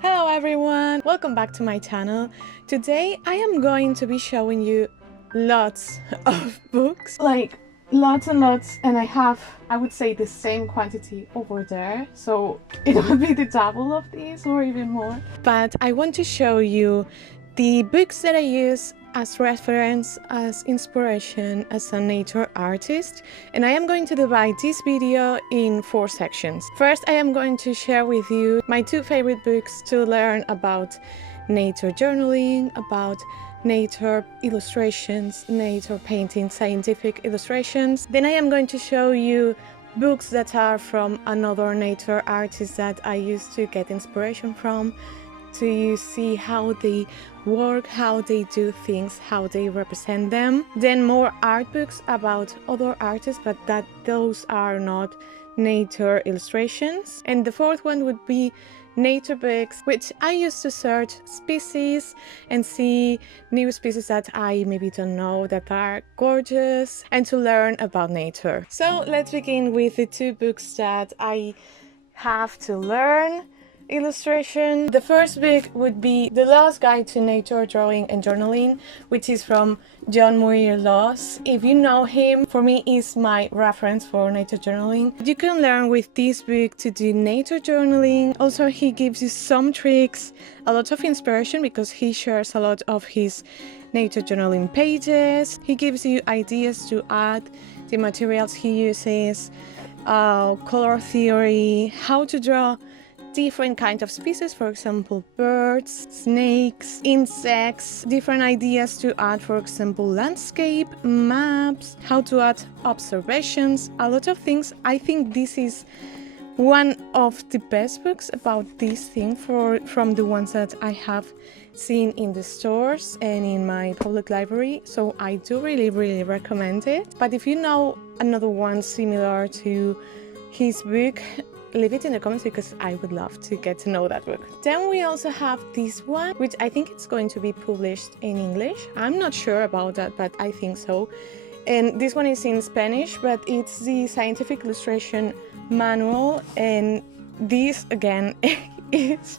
Hello everyone! Welcome back to my channel. Today I am going to be showing you lots of books. Like lots and lots, and I would say the same quantity over there. So it would be the double of this or even more. But I want to show you the books that I use as reference, as inspiration, as a nature artist, and I am going to divide this video in 4 sections. First, I am going to share with you my 2 favorite books to learn about nature journaling, about nature illustrations, nature painting, scientific illustrations. Then I am going to show you books that are from another nature artist that I used to get inspiration from, to see how they work, how they do things, how they represent them. Then more art books about other artists, but those are not nature illustrations. And the 4th one would be nature books, which I used to search species and see new species that I maybe don't know that are gorgeous, and to learn about nature. So let's begin with the 2 books that I have to learn illustration. The first book would be The Lost Guide to Nature Drawing and Journaling, which is from John Muir. If you know him, for me is my reference for nature journaling. You can learn with this book to do nature journaling. Also, he gives you some tricks, a lot of inspiration because he shares a lot of his nature journaling pages. He gives you ideas to add, the materials he uses, color theory, how to draw different kinds of species, for example birds, snakes, insects, different ideas to add, for example from maps, how to add observations, a lot of things. I think this is one of the best books about this thing from the ones that I have seen in the stores and in my public library, so I do really recommend it. But if you know another one similar to his book, leave it in the comments because I would love to get to know that book. Then we also have this one, which I think it's going to be published in English. I'm not sure about that, but I think so. And this one is in Spanish, but it's the Scientific Illustration Manual, and this again is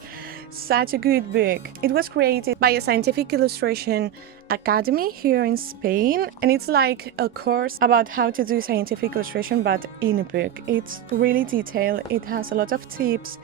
such a good book. It was created by a scientific illustration academy here in Spain, and it's like a course about how to do scientific illustration but in a book. It's really detailed, it has a lot of tips,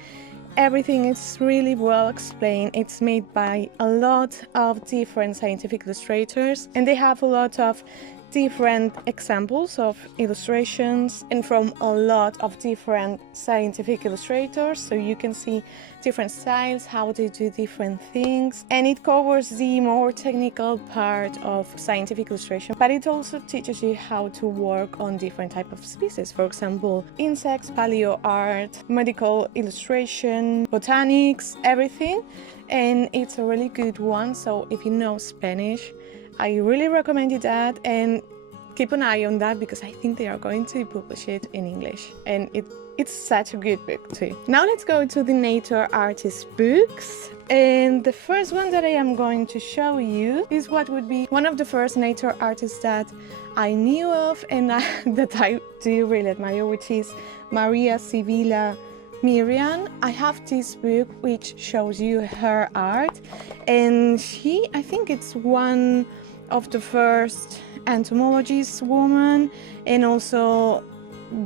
everything is really well explained. It's made by a lot of different scientific illustrators, and they have a lot of different examples of illustrations and from a lot of different scientific illustrators, so you can see different styles, how they do different things, and it covers the more technical part of scientific illustration, but it also teaches you how to work on different types of species, for example insects, paleo art, medical illustration, botanics, everything. And it's a really good one, so if you know Spanish, I really recommend you that, and keep an eye on that because I think they are going to publish it in English, and it's such a good book too. Now let's go to the nature artist books, and the first one that I am going to show you is what would be one of the first nature artists that I knew of and that I do really admire, which is Sibylla Merian. I have this book which shows you her art, and I think it's one of the first entomologist woman and also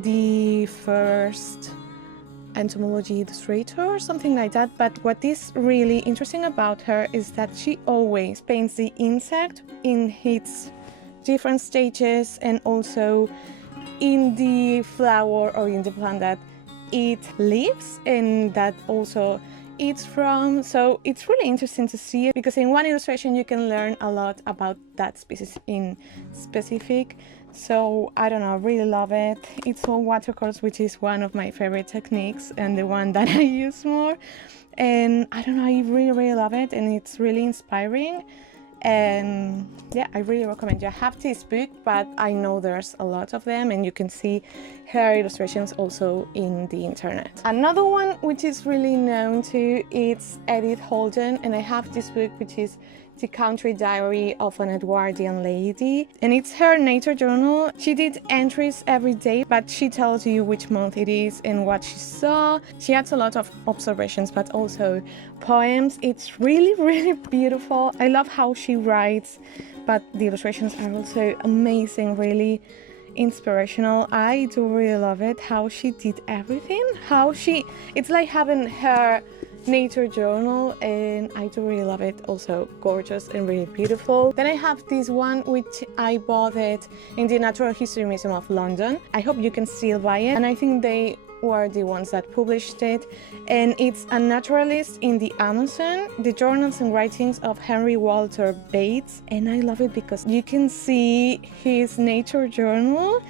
the first entomology illustrator or something like that. But what is really interesting about her is that she always paints the insect in its different stages and also in the flower or in the plant that it lives and that also it's from. So it's really interesting to see it because in one illustration you can learn a lot about that species in specific. So I don't know, I really love it. It's all watercolors, which is one of my favorite techniques and the one that I use more, and I don't know, I really love it, and it's really inspiring. And yeah, I really recommend you. I have this book, but I know there's a lot of them, and you can see her illustrations also in the internet. Another one which is really known to, it's Edith Holden, and I have this book which is The Country Diary of an Edwardian Lady, and it's her nature journal. She did entries every day, but she tells you which month it is and what she saw. She adds a lot of observations, but also poems. It's really, really beautiful. I love how she writes, but the illustrations are also amazing, really inspirational. I do really love it, how she did everything, it's like having her nature journal, and I do really love it. Also gorgeous and really beautiful. Then I have this one which I bought it in the Natural History Museum of London. I hope you can still buy it, and I think they were the ones that published it, and it's a naturalist in the Amazon, the journals and writings of Henry Walter Bates. And I love it because you can see his nature journal,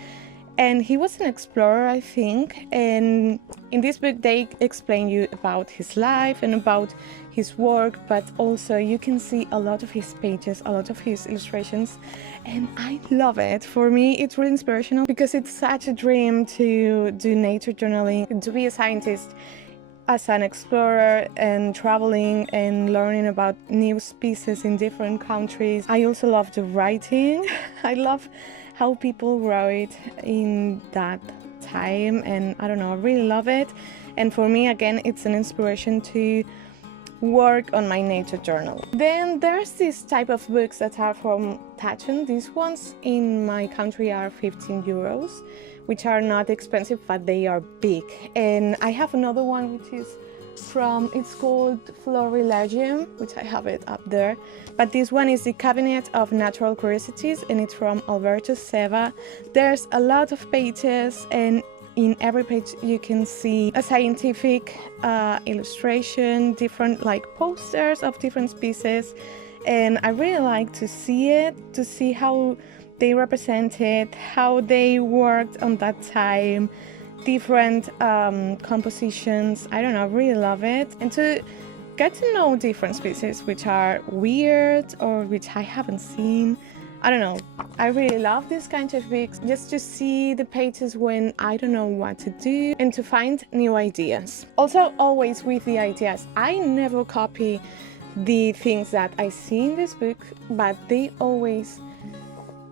and he was an explorer, I think, and in this book they explain you about his life and about his work, but also you can see a lot of his pages, a lot of his illustrations, and I love it. For me, it's really inspirational because it's such a dream to do nature journaling, to be a scientist as an explorer and traveling and learning about new species in different countries. I also love the writing. I love how people wrote in that time, and I don't know, I really love it. And for me, again, it's an inspiration to work on my nature journal. Then there's this type of books that are from Tachon. These ones in my country are 15 euros, which are not expensive, but they are big. And I have another one which is it's called Florilegium, which I have it up there. But this one is the Cabinet of Natural Curiosities, and it's from Alberto Seva. There's a lot of pages, and in every page you can see a scientific illustration, different like posters of different species. And I really like to see it, to see how they represented, how they worked on that time, different compositions. I don't know, I really love it. And to get to know different species which are weird or which I haven't seen. I don't know, I really love this kind of books, just to see the pages when I don't know what to do and to find new ideas. Also, always with the ideas, I never copy the things that I see in this book, but they always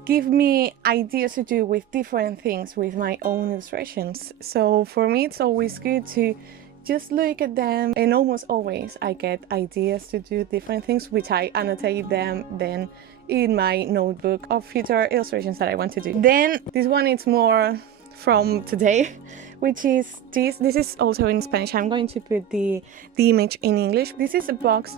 give me ideas to do with different things with my own illustrations. So for me, it's always good to just look at them, and almost always I get ideas to do different things, which I annotate them then in my notebook of future illustrations that I want to do. Then this one is more from today, which is this is also in Spanish. I'm going to put the image in English. This is a box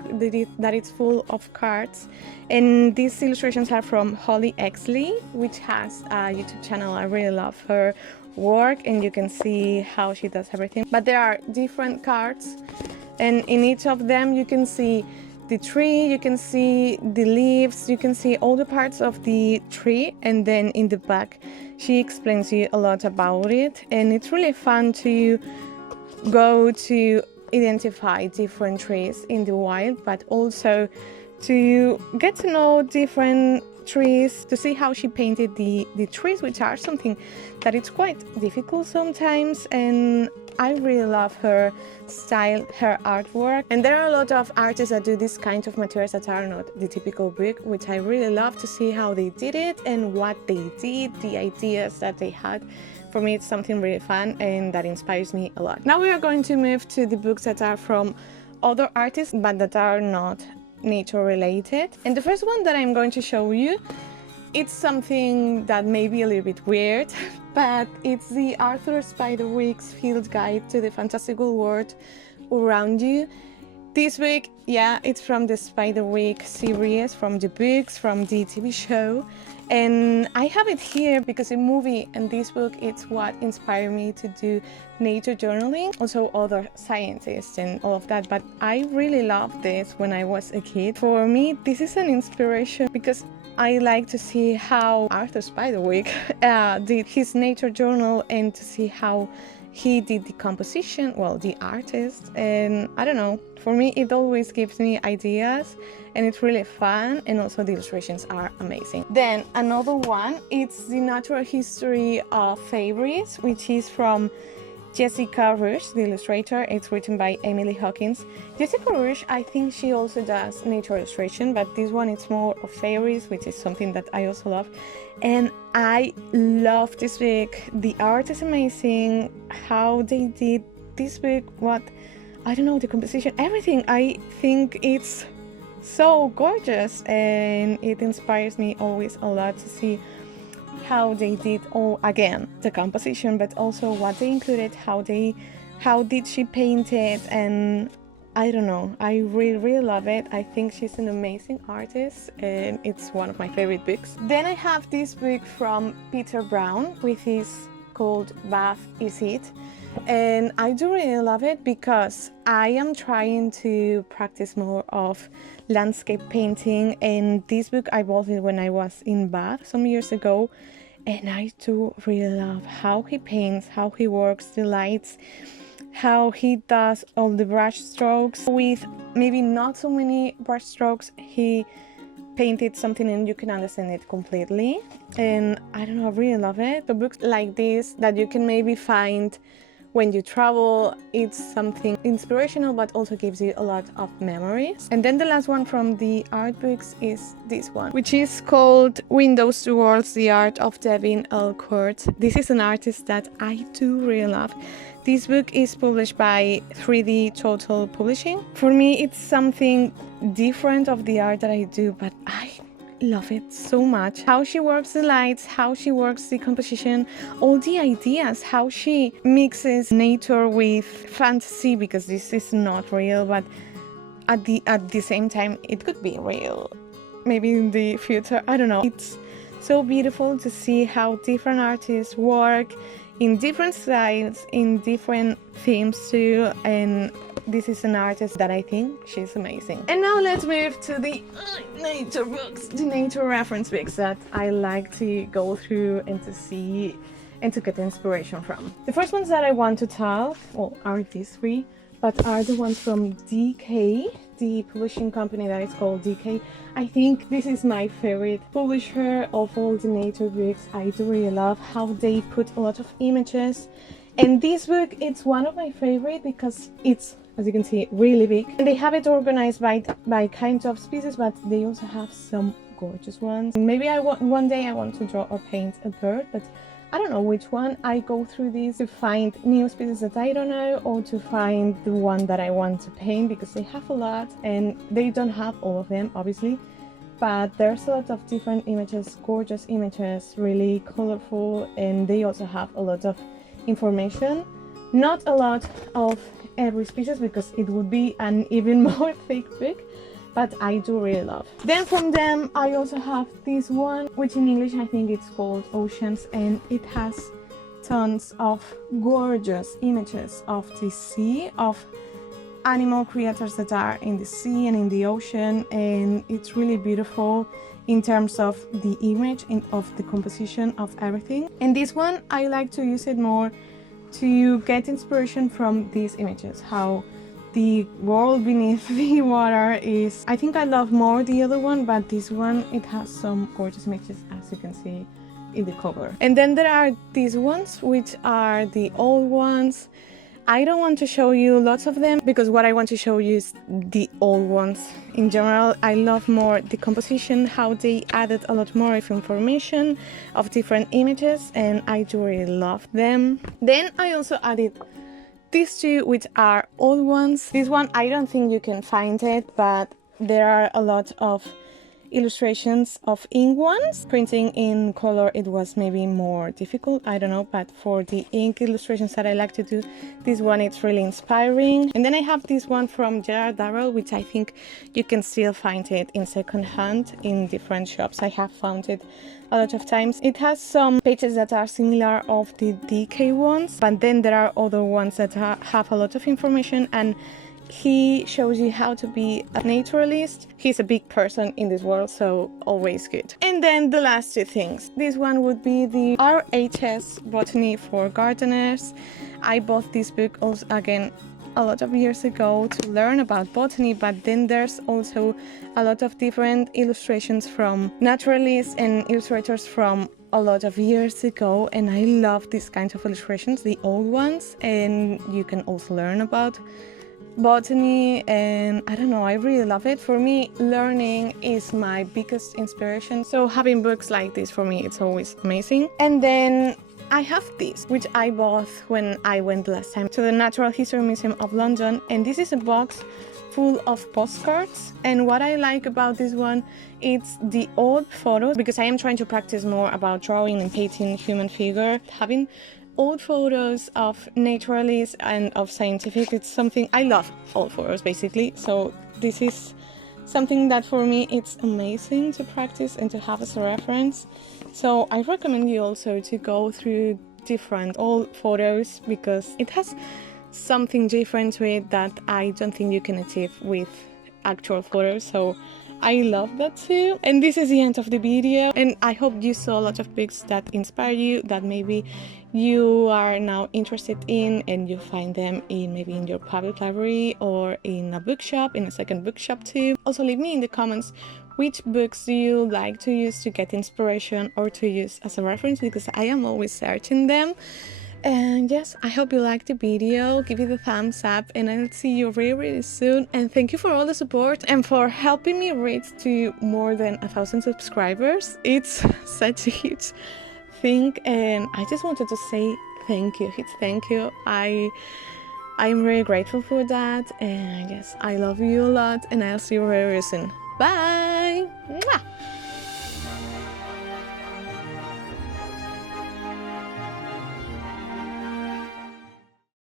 that is full of cards, and these illustrations are from Holly Exley, which has a YouTube channel. I really love her work, and you can see how she does everything. But there are different cards, and in each of them you can see the tree, you can see the leaves, you can see all the parts of the tree, and then in the back she explains you a lot about it. And it's really fun to go to identify different trees in the wild, but also to get to know different trees, to see how she painted the trees, which are something that it's quite difficult sometimes. And I really love her style, her artwork. And there are a lot of artists that do this kind of materials that are not the typical book, which I really love to see how they did it and what they did, the ideas that they had. For me, it's something really fun and that inspires me a lot. Now we are going to move to the books that are from other artists, but that are not nature related. And the first one that I'm going to show you, it's something that may be a little bit weird, but it's the Arthur Spiderwick's Field Guide to the Fantastical World Around You. This book, yeah, it's from the Spiderwick series, from the books, from the TV show. And I have it here because the movie and this book, it's what inspired me to do nature journaling. Also other scientists and all of that, but I really loved this when I was a kid. For me, this is an inspiration because I like to see how Arthur Spiderwick did his nature journal and to see how he did the composition, well, the artist. And I don't know, for me it always gives me ideas and it's really fun, and also the illustrations are amazing. Then another one, it's the Natural History of Fairies, which is from Jessica Rouge, the illustrator. It's written by Emily Hawkins. Jessica Rouge, I think she also does nature illustration, but this one it's more of fairies, which is something that I also love. And I love this book. The art is amazing. How they did this book, I don't know, the composition, everything. I think it's so gorgeous, and it inspires me always a lot to see how they did the composition, but also what they included, how did she paint it, and I don't know, I really love it. I think she's an amazing artist, and it's one of my favorite books. Then I have this book from Peter Brown, which is called Bath Is It, and I do really love it because I am trying to practice more of landscape painting, and this book I bought it when I was in Bath some years ago, and I do really love how he paints, how he works the lights, how he does all the brush strokes. With maybe not so many brush strokes, he painted something and you can understand it completely, and I don't know, I really love it. The books like this that you can maybe find when you travel, it's something inspirational but also gives you a lot of memories. And then the last one from the art books is this one, which is called Windows Towards the Art of Devin L. Court. This is an artist that I do really love. This book is published by 3D Total Publishing. For me, it's something different of the art that I do, but I love it so much. How she works the lights, how she works the composition, all the ideas, how she mixes nature with fantasy, because this is not real, but at the same time it could be real, maybe in the future, I don't know. It's so beautiful to see how different artists work in different styles, in different themes too, and this is an artist that I think she's amazing. And now let's move to the nature books, the nature reference books that I like to go through and to see and to get inspiration from. The first ones that I want to tell, well, are these three, but are the ones from DK, the publishing company that is called DK. I think this is my favorite publisher of all the nature books. I do really love how they put a lot of images. And this book, it's one of my favorite because it's, as you can see, really big. And they have it organized by kinds of species, but they also have some gorgeous ones. Maybe one day I want to draw or paint a bird, but I don't know which one. I go through these to find new species that I don't know, or to find the one that I want to paint, because they have a lot and they don't have all of them, obviously. But there's a lot of different images, gorgeous images, really colorful, and they also have a lot of information. Not a lot of every species, because it would be an even more thick book, but I do really love. Then from them I also have this one, which in English I think it's called Oceans, and it has tons of gorgeous images of the sea, of animal creatures that are in the sea and in the ocean, and it's really beautiful in terms of the image and of the composition of everything. And this one I like to use it more to get inspiration from these images, how the world beneath the water is. I think I love more the other one, but this one, it has some gorgeous images, as you can see in the cover. And then there are these ones, which are the old ones. I don't want to show you lots of them, because what I want to show you is the old ones. In general, I love more the composition, how they added a lot more of information of different images, and I do really love them. Then I also added these two, which are old ones. This one, I don't think you can find it, but there are a lot of illustrations of ink ones. Printing in color, it was maybe more difficult, I don't know, but for the ink illustrations that I like to do, this one, it's really inspiring. And then I have this one from Gerard Darrell, which I think you can still find it in second hand in different shops. I have found it a lot of times. It has some pages that are similar of the DK ones, but then there are other ones that have a lot of information, and he shows you how to be a naturalist. He's a big person in this world, so always good. And then the last two things. This one would be the RHS Botany for Gardeners. I bought this book also, again, a lot of years ago to learn about botany, but then there's also a lot of different illustrations from naturalists and illustrators from a lot of years ago, and I love these kinds of illustrations, the old ones, and you can also learn about botany, and I don't know, I really love it. For me, learning is my biggest inspiration, so having books like this for me, it's always amazing. And then I have this, which I bought when I went last time to the Natural History Museum of London, and this is a box full of postcards. And what I like about this one, it's the old photos, because I am trying to practice more about drawing and painting human figure. Having old photos of naturalists and of scientific, it's something I love. Old photos basically, so this is something that for me it's amazing to practice and to have as a reference. So I recommend you also to go through different old photos, because it has something different to it that I don't think you can achieve with actual photos. So I love that too. And this is the end of the video, and I hope you saw a lot of books that inspire you, that maybe you are now interested in, and you find them in maybe in your public library or in a bookshop, in a second bookshop too. Also leave me in the comments which books do you like to use to get inspiration or to use as a reference, because I am always searching them. And yes, I hope you liked the video, give it a thumbs up, and I'll see you really soon. And thank you for all the support and for helping me reach to more than 1,000 subscribers. It's such a huge thing, and I just wanted to say thank you, thank you. I'm really grateful for that, and yes, I love you a lot, and I'll see you very soon. Bye!